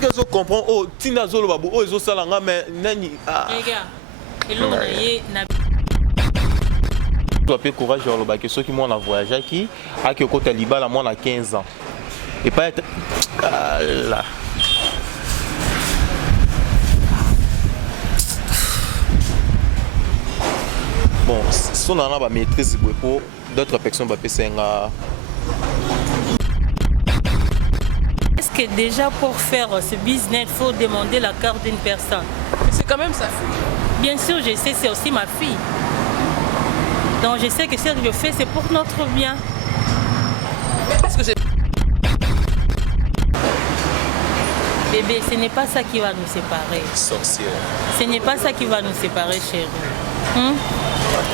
ceux qui comprennent, oh, Tina Zolo Babu, oh, ils ont ça là, mais nani. Regarde, et l'on a eu tu as courage sur le ceux qui m'ont voyagé qui a qui au côté Liban là moi à 15 ans et pas être là. Bon, si on a maîtrise pour d'autres personnes va passer un. Est-ce que déjà pour faire ce business, il faut demander la carte d'une personne? C'est quand même sa fille. Bien sûr, je sais, c'est aussi ma fille. Donc je sais que ce que je fais, c'est pour notre bien. Est-ce que c'est... Bébé, ce n'est pas ça qui va nous séparer. Sorcière. Ce n'est pas ça qui va nous séparer, chérie.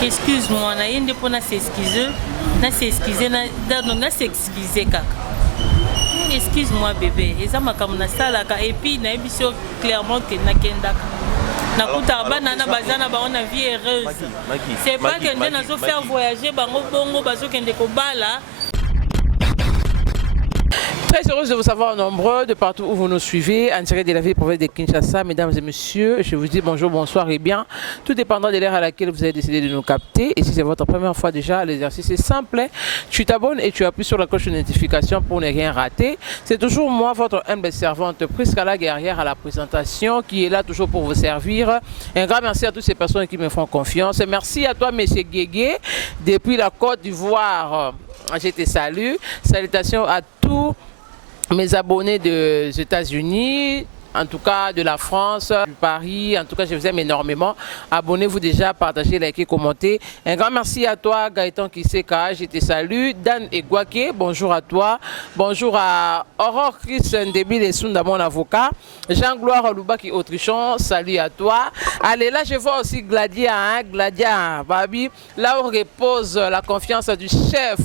Excuse-moi, on a une pour s'excuser. S'excuser, kaka. Excuse-moi, bébé. Et puis, il y a clairement que on a vie heureuse. C'est pas que nous allons faire voyager, Très heureuse de vous savoir nombreux de partout où vous nous suivez, en direct de la ville province de Kinshasa. Mesdames et messieurs, je vous dis bonjour, bonsoir et bien. Tout dépendant de l'heure à laquelle vous avez décidé de nous capter. Et si c'est votre première fois déjà, l'exercice est simple. Tu t'abonnes et tu appuies sur la cloche de notification pour ne rien rater. C'est toujours moi, votre humble servante, Priscala Guerrière à la présentation, qui est là toujours pour vous servir. Un grand merci à toutes ces personnes qui me font confiance. Merci à toi, monsieur Guégué, depuis la Côte d'Ivoire. Je te salue. Salutations à tous mes abonnés des États-Unis, en tout cas de la France, du Paris, en tout cas je vous aime énormément. Abonnez-vous déjà, partagez, likez, commentez. Un grand merci à toi Gaëtan Kiseka, je te salue. Dan Egwake, bonjour à toi. Bonjour à Aurore Chris Ndébile et Sunda, mon avocat. Jean-Gloire Loubaki Autrichon, salut à toi. Allez, là je vois aussi Gladia, Gladia, Babi, là où repose la confiance du chef.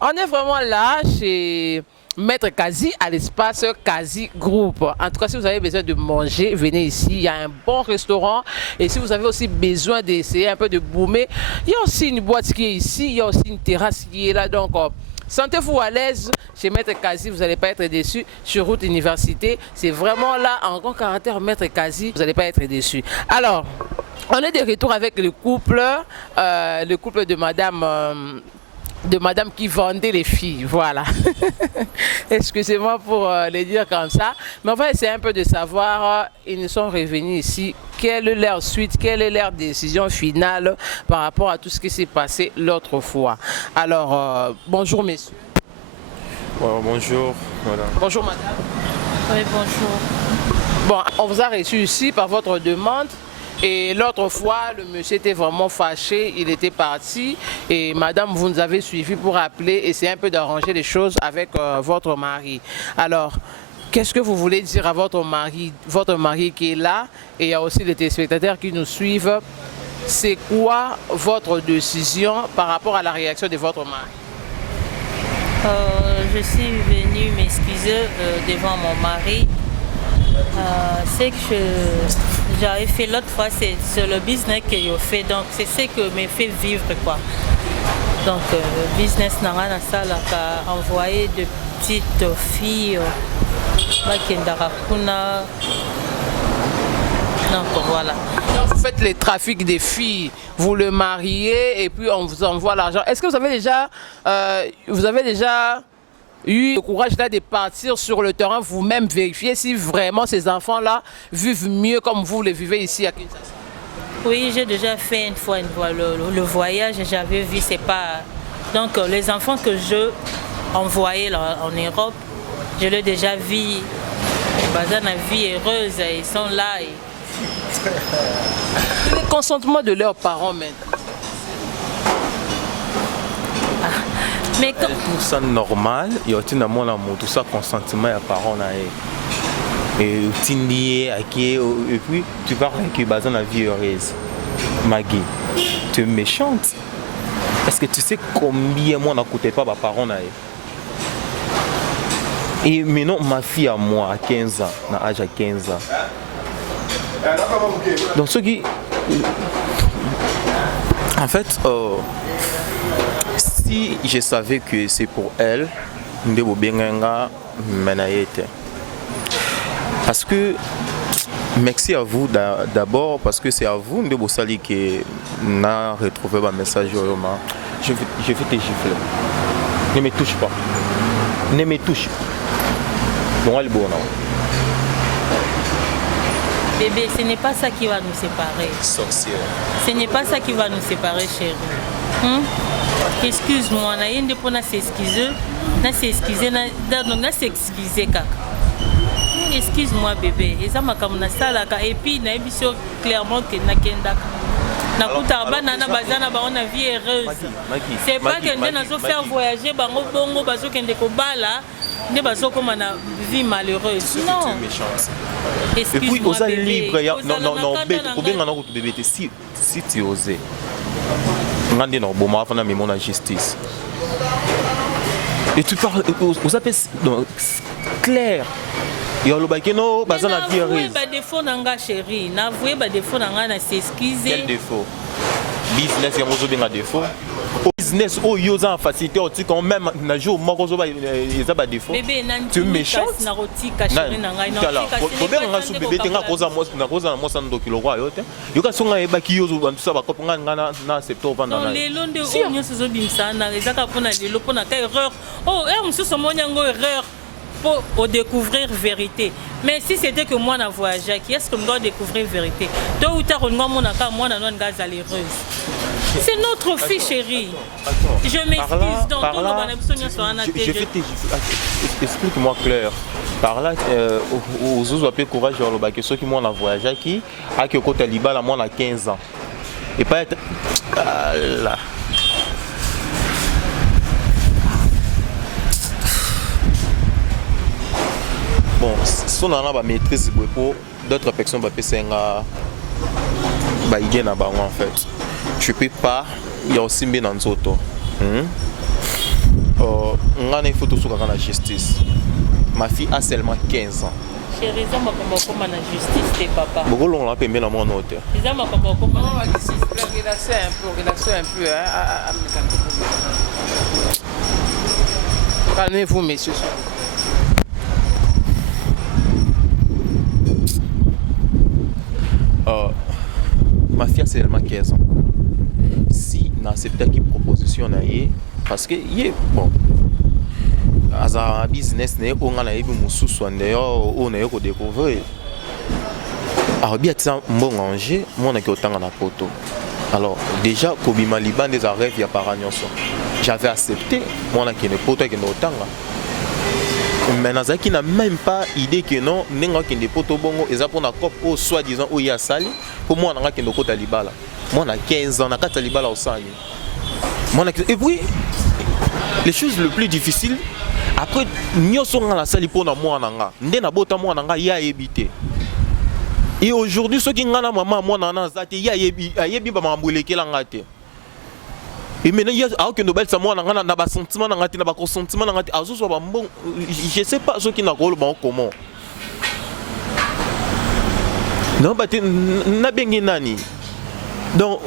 On est vraiment là chez Maître Kazi à l'espace Kazi Group. En tout cas, si vous avez besoin de manger, venez ici. Il y a un bon restaurant. Et si vous avez aussi besoin d'essayer un peu de boomer, il y a aussi une boîte qui est ici. Il y a aussi une terrasse qui est là. Donc, sentez-vous à l'aise chez Maître Kazi. Vous n'allez pas être déçu. Sur route université, c'est vraiment là, en grand caractère Maître Kazi. Vous n'allez pas être déçu. Alors, on est de retour avec le couple de madame qui vendait les filles, voilà. Excusez-moi pour le dire comme ça, mais on va essayer un peu de savoir, ils nous sont revenus ici, quelle est leur suite, quelle est leur décision finale par rapport à tout ce qui s'est passé l'autre fois. Alors, bonjour messieurs. Ouais, bonjour, madame. Bonjour madame. Oui, bonjour. Bon, on vous a reçu ici par votre demande. Et l'autre fois, le monsieur était vraiment fâché, il était parti. Et madame, vous nous avez suivi pour appeler, essayer un peu d'arranger les choses avec votre mari. Alors, qu'est-ce que vous voulez dire à votre mari qui est là? Et il y a aussi les téléspectateurs qui nous suivent. C'est quoi votre décision par rapport à la réaction de votre mari? Je suis venue m'excuser devant mon mari. C'est que j'avais fait l'autre fois, c'est le business que je fais, donc c'est ce que me fait vivre quoi. Donc business n'a rien à ça là, qu'à envoyer de petites filles donc voilà. Donc, vous faites les trafics des filles, vous le mariez et puis on vous envoie l'argent. Est-ce que vous avez déjà eu le courage là de partir sur le terrain, vous-même vérifier si vraiment ces enfants-là vivent mieux comme vous les vivez ici à Kinshasa? Oui, j'ai déjà fait une fois le voyage et j'avais vu, c'est pas... Donc les enfants que je envoyais là, en Europe, je l'ai déjà vu, dans la vie heureuse, ils sont là. Et... Le consentement de leurs parents maintenant. Mais tout ça normal, il y a tout tout ça consentement à parents et puis tu vas avec dans la vie heureuse. Maggie, tu es méchante. Est-ce que tu sais combien moi n'a coûté pas mes parents et maintenant ma fille à moi à 15 ans, à l'âge à 15 ans. Donc ce qui en fait si je savais que c'est pour elle, Parce que merci à vous d'abord, parce que c'est à vous de vous saluer que n'a retrouvé ma message. Je vais te gifler. Ne me touche pas. Ne me touche pas. Bon, elle est bonne. Bébé, ce n'est pas ça qui va nous séparer. Sorcière. Ce n'est pas ça qui va nous séparer, chérie. Excuse-moi, na yende pour s'excuser, kaka. Excuse-moi bébé, et ça m'a comme na salaka et puis na émission clairement que na kendaka. Na kutaba na bazana ba on a vie heureuse. C'est pas que nous allons faire voyager bango bongo bazo kende ko bala, ne bazo comme na vie malheureuse. Non. Et puis aux libre, non bébé, si tu osais. Ngande no boma afana memo na justice. Et tu parles vous appelez clair. Yo lo bakeno bazana vie heureuse. Ba défaut nanga chérie, na voué ba défaut nanga na s'excuser. Quel défaut? Business yango benga défaut. Business oh yo za facilité o ti quand même na jour moko zo ba eza ba défaut. Tu me méchante na rotika chérie nanga ina. Ko benga su bébé tenga koza mo na koza mo san dokilo kwa yo te. Yo ka songa e ba ki yo zo bantu sa ba kopo ngana na accepter o vanda na. Non les londe o nyo so bimsa na ezaka pona lelo pona ka erreur. Oh er monsieur so monyango erreur. Pour découvrir vérité. Mais si c'était que moi, on a voyagé, qui est-ce que je dois découvrir vérité? Tôt ou tard, moi, on a une gaz à l'heureuse. C'est notre fille chérie. Je m'excuse. Donc, explique-moi clair. Par là, aux autres appels courage, ceux qui m'ont voyagé, qui a que côté Liba, moi, on a 15 ans. Et pas être. Là. Bon, si on a la maîtrise, d'autres personnes vont passer en fait. Je ne peux pas, il y a aussi bien dans auto. On a une photo sur la justice. Ma fille a seulement 15 ans. Chérie, ça m'a comme la justice, papa. Beaucoup l'on l'a payé dans mon hôtel. Ça m'a comme la justice. Relaxez un peu. Calmez-vous, messieurs. Ma fille a seulement 15 ans. Si on accepte une proposition, parce que bon, as un business, on a eu mon sous-soin on a eu découvrir. Alors bien ça, bon manger, moi on a autant en photo. Alors déjà, Kobima Liban des arrêts via Paragnoso. J'avais accepté, moi on a qui ne photo qui ne autant. Mais Nazaki n'a même pas idée que non, n'enga qui ne poto bongo, et ça pour la cop au soi-disant où il y a sali, pour moi on a qui ne kota libala. Moi on a 15 ans, on a 4 libala au sali. Et puis, les choses les plus difficiles, après, nous sommes dans la salle pour moi on a, n'en a bota moi on a y a évité. Et aujourd'hui, ceux qui ont la maman, moi on a zati y a yebi ba mamboule qui l'a ngate. Et maintenant, il y a aucun Nobel, ça moi, on a un sentiment, on a un consentiment, on a un bon. Je ne sais pas ce qui n'a pas le bon comment. Non, mais n'a bien nani. Donc,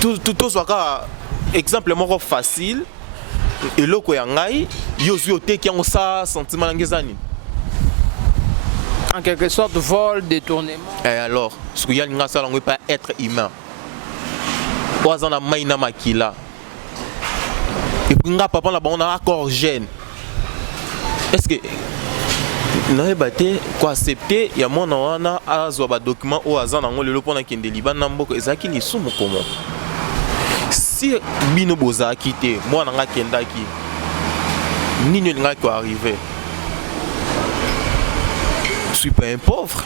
tout soit exemple facile. Et là, il y a un qui a un sentiment en quelque sorte, vol, détournement. Et alors, ce qu'il y a, ça ne peut pas être humain. On a maïna makila. Et puis papa là on a accord jeune. Est-ce que non batté quoi accepter il y a mon on a azo ba document au azana ngolo le pona kende liban namboko ezaki ni sumu comment. Si bino boza quitté moi nga kendaki. Nino nga ko arrivé. Je suis pas un pauvre.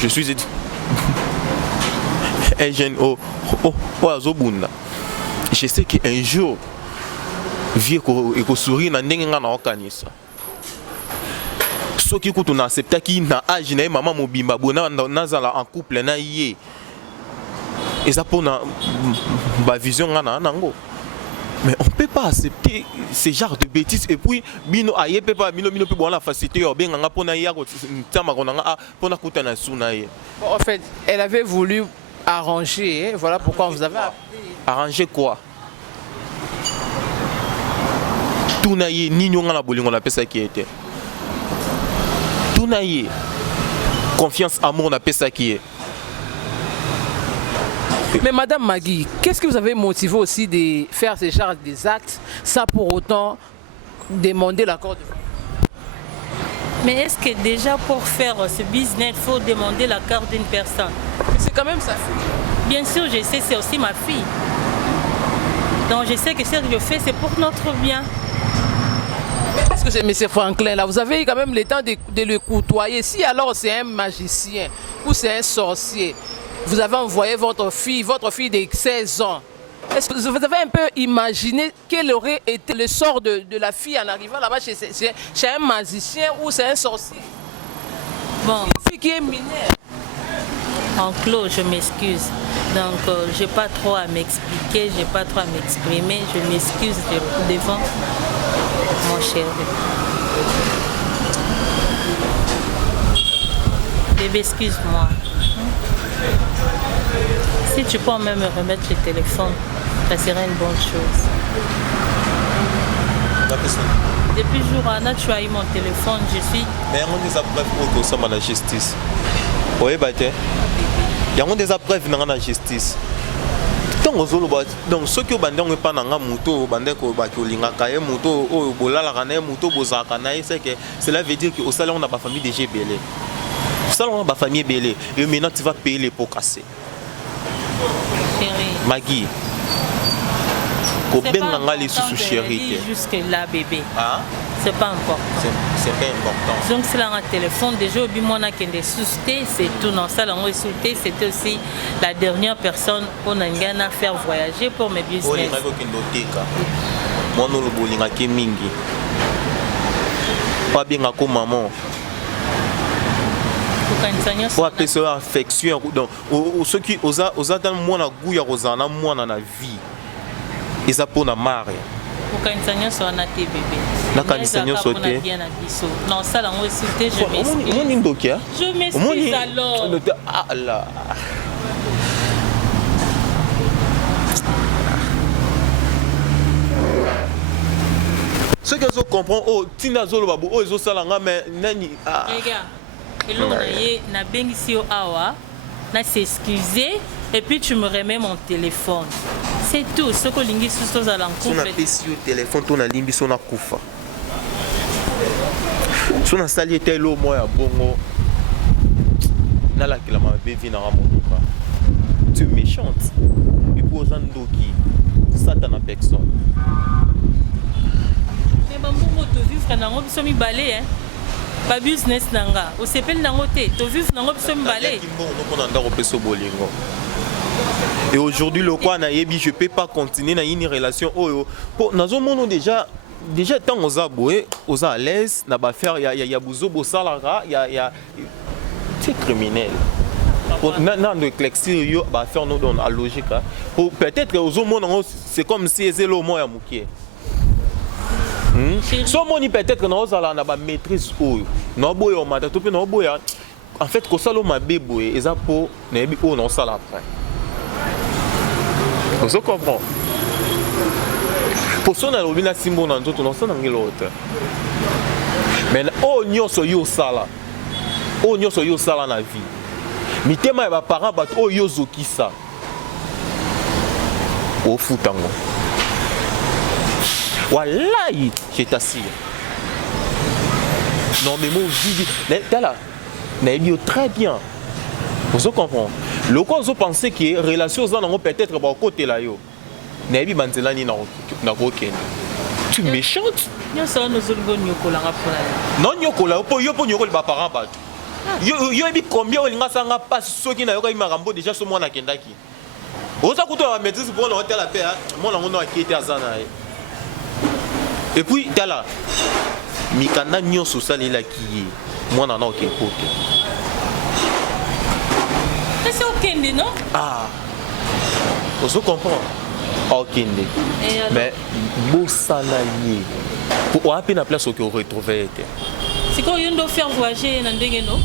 Je suis un jeune je sais qu'un jour vie ko sourire na ndenge nga na okanisa soki kutu na accepta ki na âge na maman mobimba bona nazala en couple na yé et ça pour na ba vision nga na nango. Mais on peut pas accepter ce genre de bêtises et puis bino aye peut pas bino peut bon la facilité yo benga nga pona ya ko tama ko nga pona kutana suna ye. En fait, elle avait voulu arranger, voilà pourquoi vous avez appelé. Arranger quoi? Tout n'a y ni on a bolingo la pesa qui était. Tout n'a confiance, amour, n'a pas ça qui est. Mais Madame Magui, qu'est-ce que vous avez motivé aussi de faire ces genres des actes sans pour autant demander l'accord de famille? Mais est-ce que déjà pour faire ce business, il faut demander l'accord d'une personne? C'est quand même sa fille. Bien sûr, je sais, c'est aussi ma fille. Donc je sais que ce que je fais, c'est pour notre bien. Est-ce que c'est M. Franklin là, vous avez eu quand même le temps de le côtoyer? Si alors c'est un magicien ou c'est un sorcier, vous avez envoyé votre fille de 16 ans. Est-ce que vous avez un peu imaginé quel aurait été le sort de la fille en arrivant là-bas chez un magicien ou c'est un sorcier? Bon. Une fille qui est mineure. En clos, je m'excuse. Donc, je n'ai pas trop à m'expliquer, je n'ai pas trop à m'exprimer. Je m'excuse devant mon chéri. Bébé, excuse-moi. Si tu peux même me remettre le téléphone, ça serait une bonne chose. Depuis le jour où tu as eu mon téléphone, je suis... Mais on des preuves au sein de la justice. Oui, il y a des preuves dans la justice. Donc, ceux qui ont bandé pas dans la moto, bandé ko ba ko linga kaye moto, o bola la kana moto bozaka na c'est que cela veut dire que au salon on a pas famille déjà belé. Au salon on a pas famille belé et maintenant tu vas payer les pots cassés. Chérie. Magui. Ko benga les sous chérie. Jusque là bébé. Ah? C'est pas important. C'est pas important. Donc c'est là un téléphone déjà au bimon a qu'un souté, c'est tout dans ça là on souté, c'était aussi la dernière personne qu'on a gagné à faire voyager pour mes business. Oli ngako kindoteka. Mono lo bolinga ke mingi. Pas bien ngako maman. Pour appeler cela affection donc ceux qui osa dans mona guya rozana mona na vie. Eza pona mare. Okanisanya so na te bébé. Na kanisanya so te. Non ça là on est sauté, je m'excuse. Mon indokia. Je m'excuse alors. Ah là. Ce que je comprends oh tina zolo babu oh ezo sala nga mais nani ah. Regarde. Hello na bengisi o awa na s'excuser et puis tu me remets mon téléphone. C'est tout ce que lingi sous à l'encontre. On a payé au téléphone ton limbi son akufa. Son a sali était l'eau moi à bongo. Na la que la ma bébé na ramoka. Tu es méchante. Et pour Zando qui Satan à personne. Mais bambou to vivre na ngo biso mi balé hein. Pas business nanga. O sepel na ngote to vivre na ngo biso mi balé. On a ndako peso bolingo. Et aujourd'hui, le quoi na yebi, je peux pas continuer dans une relation. Oh, pour dans un monde déjà tant aux aboués, aux à l'aise, n'a pas faire il y a bouzo bosalara, il y a c'est criminel. Pour nan de clexir yo ba faire nous dans la logique. Pour peut-être aux monde c'est comme si c'est le mot ya mukie. So moni peut-être na ozala na ba maîtrise oh. Na boyo mata to pe na boya. En fait, quand ça l'homme a bébé, ils ont pour ne pas on en salle après. Vous comprenez? Pour ça, on a le bien simbo dans tout on s'en angle l'autre. Mais oh nyo so yo sala, oh nyo so yo sala na vie. Mi tema ba parents bat oh yo zoki ça. Au foutango. Wallahi, je t'assure. Non mais moi je dis, là. Très bien. Vous comprenez? Le quoi vous pensez que les relations sont peut-être à côté là yo. Nabi banzelani na koken. Tu es méchante? Yo ça nous zongo nyokola ngapona. Non nyokola po yo po nyokola ba parents ba. Yo ebi combien on nga sanga pas soki na yo ka imarambo déjà so mwana kendaki. Oza kuto ba maîtrise pour l'hôtel la paix, mon lango no akité azana. Et puis tala mikanda nyonso salela ki mwana na okekoke. C'est ok, non? Ah, vous comprenez? Ok, mais beau salarié. Pour appeler la place où vous retrouvez. C'est quoi vous doit faire voyager dans des non?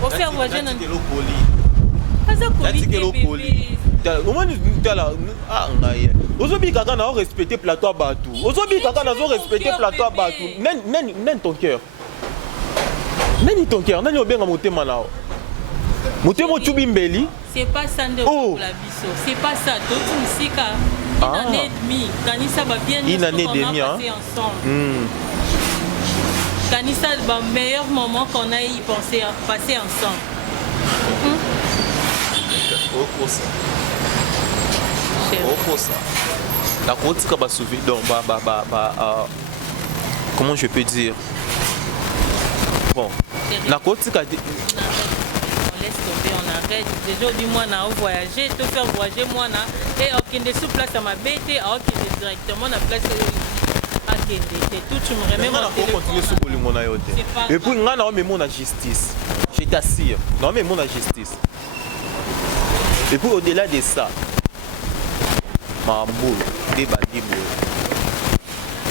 Vous faire voyager dans des poli. Aujourd'hui, quand on respecté plateau à Batou. Aujourd'hui, quand on respecté plateau à Batou. Nen ton cœur. Nen ton cœur. Nen bien monter manao. Monter mon tubimbeli. C'est pas ça de la biso. C'est pas ça. D'autres ici, une année et demie. Kanissa va bien une année et demie ensemble. Kanissa, le meilleur moment qu'on a y passer ensemble. La route qui va sauver. Donc, comment je peux dire? Bon, la route qui va. On laisse tomber, on arrête. Déjà, du moins, on a voyagé, tout faire voyager, moi, et on a sous place à ma bête, on a directement la place à Kende. Tout, tu me remets mon téléphone. Et puis, on a mis la justice. Je t'assure, on a mis la justice. Et puis, au-delà de ça, ma boule, débat.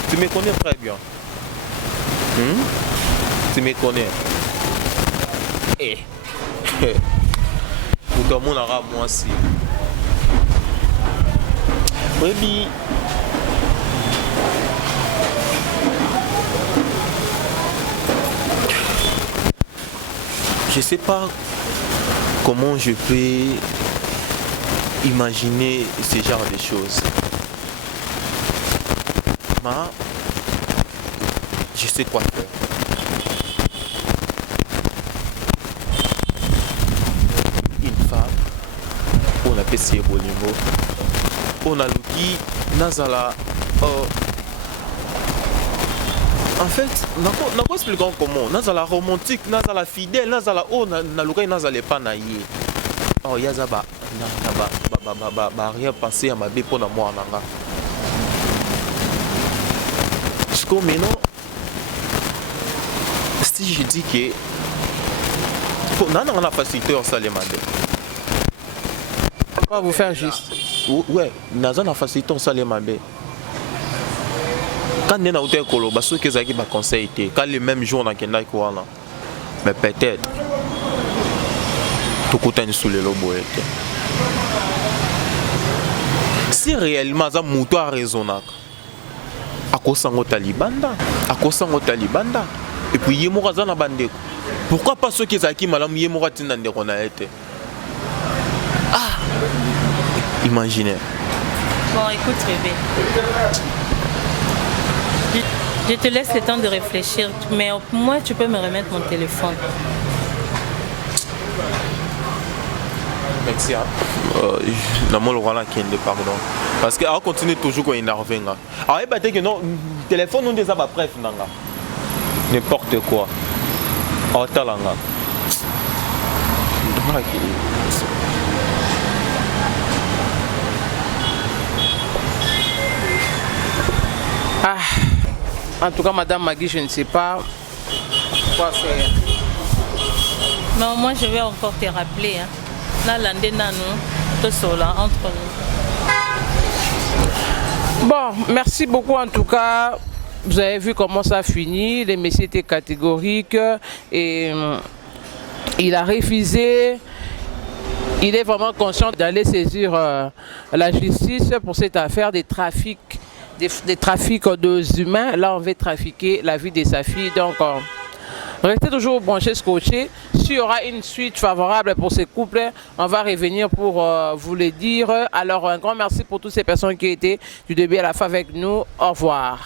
Tu me connais très bien. Tu me connais. Pour tout le monde arabe, moi aussi. Oui, je ne sais pas comment je peux imaginer ce genre de choses. Mais je sais quoi faire. Une femme, on a payé Bolingo, on a Luki, Nazala. En fait, n'a pas expliqué comment. Nazala romantique, Nazala fidèle, Nazala oh, na Luka, Nazala pas naïe. Oh, Yazaba, rien passé à ma bé pour moi en anga. Jusqu'au maintenant, si je dis que on a facilité au salaire. On va vous faire juste. Ouais, on a facilité au salaire. Quand on a été au Kolo, ceux qui ont conseillé, quand le même jour on a été mais peut-être tout côté sous les lobes. Si réellement ça mouton a raison, à cause de Talibanda, et puis Yemora Zana Bandeko. Pourquoi pas ceux qui ont été malades, Yemora Tinande qu'on a été? Ah, imaginez. Bon, écoute, bébé. Je te laisse le temps de réfléchir, mais moi, tu peux me remettre mon téléphone. Merci. Pardon. Parce qu'on continue toujours à énerver. Alors, il que non, le téléphone, on déjà bref. N'importe quoi. Oh, talanga. Ah, en tout cas, Madame Magui, je ne sais pas quoi faire. Non, moi, je vais encore te rappeler. Là, tout cela entre nous. Bon, merci beaucoup en tout cas. Vous avez vu comment ça finit. Les messieurs étaient catégoriques et il a refusé. Il est vraiment conscient d'aller saisir la justice pour cette affaire des trafics d'humains. Là, on veut trafiquer la vie de sa fille. Donc, restez toujours branchés, scotchés. S'il y aura une suite favorable pour ces couples, on va revenir pour vous le dire. Alors, un grand merci pour toutes ces personnes qui étaient du début à la fin avec nous. Au revoir.